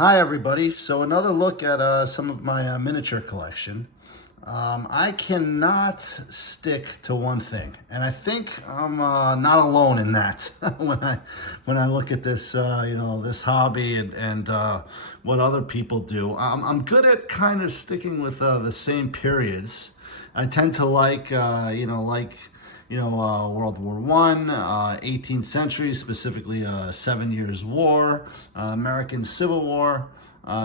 Hi everybody. So another look at some of my miniature collection. I cannot stick to one thing, and I think I'm not alone in that. when I look at this, this hobby and what other people do, I'm good at kind of sticking with the same periods. I tend to like, World War One, 18th century, specifically 7 Years War, American Civil War,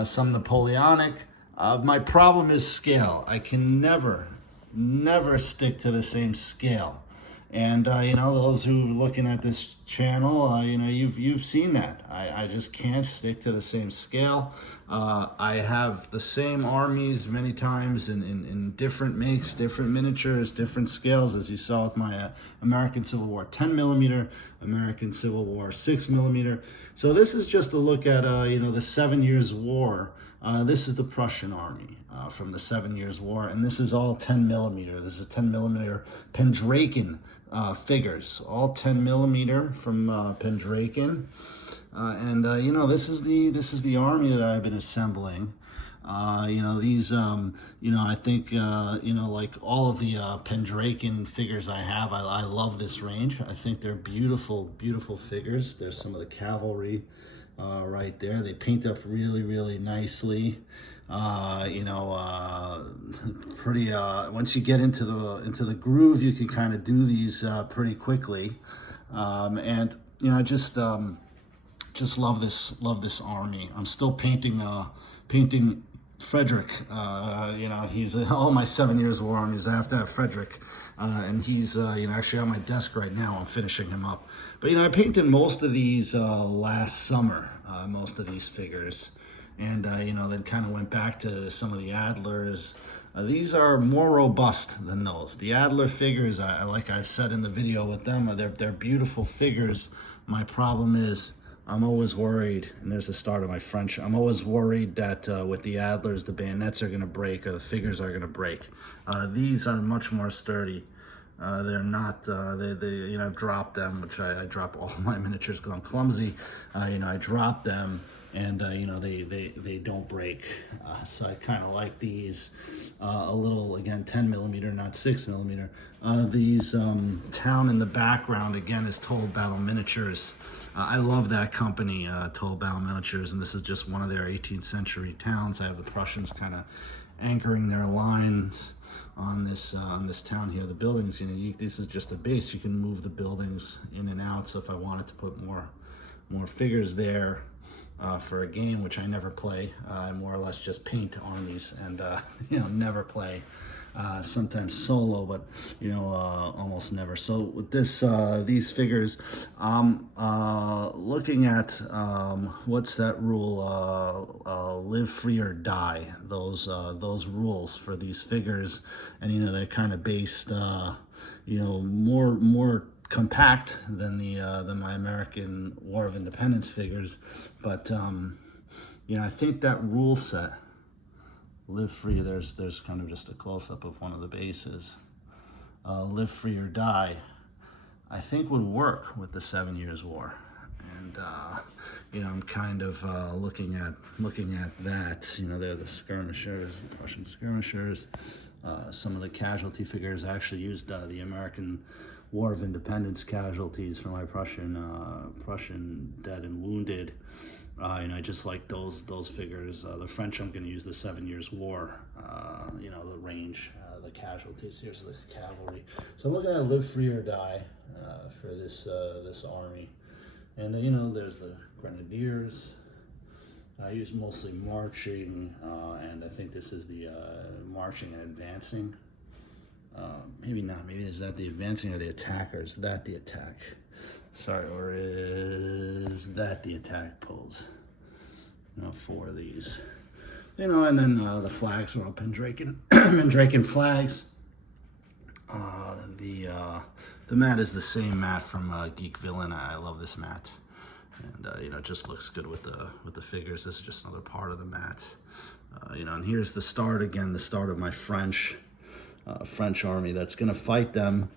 some Napoleonic. My problem is scale. I can never stick to the same scale. And those who are looking at this channel, you've seen that. I just can't stick to the same scale. I have the same armies many times in different makes, different miniatures, different scales, as you saw with my American Civil War 10 millimeter, American Civil War 6 millimeter. So this is just a look at the 7 Years War. This is the Prussian army from the 7 Years War, and this is all 10 millimeter. This is 10 millimeter Pendraken figures, all 10 millimeter from Pendraken. This is the army that I've been assembling. I think, like all of the Pendraken figures I have, I love this range. I think they're beautiful, beautiful figures. There's some of the cavalry right there. They paint up really nicely. Pretty, once you get into the groove, you can kind of do these pretty quickly. I just love this army. I'm still painting Frederick. He's all my 7 Years War armies. I have to have Frederick, and he's actually on my desk right now. I'm finishing him up. But I painted most of these last summer, most of these figures, and then kind of went back to some of the Adlers. These are more robust than those. The Adler figures, like I've said in the video with them, they're beautiful figures. My problem is, I'm always worried, and there's the start of my French, I'm always worried that with the Adlers, the bayonets are going to break or the figures are going to break. These are much more sturdy. They're not, I've dropped them, which I drop all my miniatures because I'm clumsy. I drop them, and they don't break. So I kind of like these a little, again, 10 millimeter, not 6 millimeter. These town in the background, again, is Total Battle Miniatures. I love that company, Total Battle Miniatures, and this is just one of their 18th century towns. I have the Prussians kind of anchoring their lines on this town here. The buildings, this is just a base. You can move the buildings in and out. So if I wanted to put more figures there for a game, which I never play, I more or less just paint armies and never play. Sometimes solo, but almost never. So with these figures, looking at what's that rule? Live free or die. Those rules for these figures, and they're kind of based, more compact than my American War of Independence figures, but I think that rule set. Live free, there's kind of just a close-up of one of the bases. Live free or die, I think would work with the 7 Years War. And I'm kind of looking at that. They're the skirmishers, the Prussian skirmishers. Some of the casualty figures actually used the American War of Independence casualties for my Prussian dead and wounded. I just like those figures. The French, I'm going to use the 7 Years War, the range, the casualties. Here's the cavalry. So I'm looking at Live Free or Die for this army. And, there's the Grenadiers. I use mostly marching, and I think this is the marching and advancing. Maybe not. Maybe is that the advancing or the attack, or is that the attack? Sorry, or is that the attack pose? 4 of these. And then the flags are all Pendraken, Pendraken flags. The mat is the same mat from Geek Villain. I love this mat, and it just looks good with the figures. This is just another part of the mat. And here's the start again, the start of my French. French army that's going to fight them.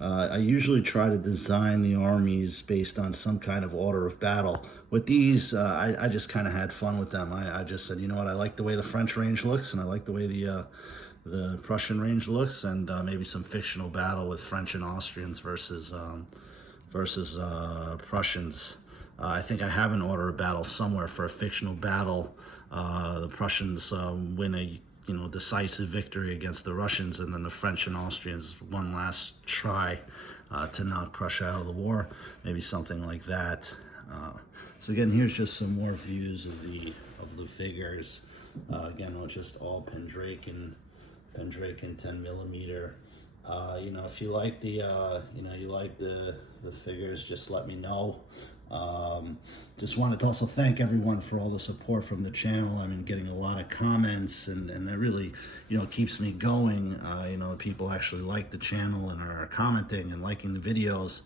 I usually try to design the armies based on some kind of order of battle. With these, I just kind of had fun with them. I just said, you know what, I like the way the French range looks, and I like the way the Prussian range looks, and maybe some fictional battle with French and Austrians versus Prussians. I think I have an order of battle somewhere for a fictional battle. The Prussians win a decisive victory against the Russians, and then the French and Austrians one last try to knock Prussia out of the war. Maybe something like that. So again, here's just some more views of the figures. Again, just all Pendraken 10 millimeter. If you like the figures, just let me know. Just wanted to also thank everyone for all the support from the channel. I've been getting a lot of comments, and that really, keeps me going. People actually like the channel and are commenting and liking the videos.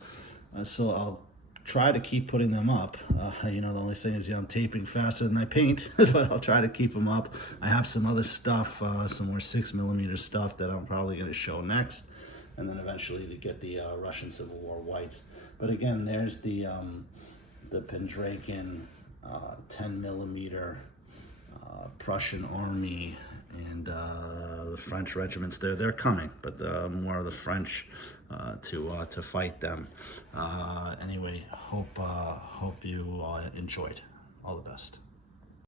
So I'll try to keep putting them up. The only thing is, I'm taping faster than I paint, but I'll try to keep them up. I have some other stuff, some more 6 millimeter stuff that I'm probably going to show next, and then eventually to get the Russian Civil War whites. But again, there's the Pendraken 10 millimeter Prussian army, and the French regiments. They're coming, but more of the French to fight them. Anyway, hope you enjoyed. All the best.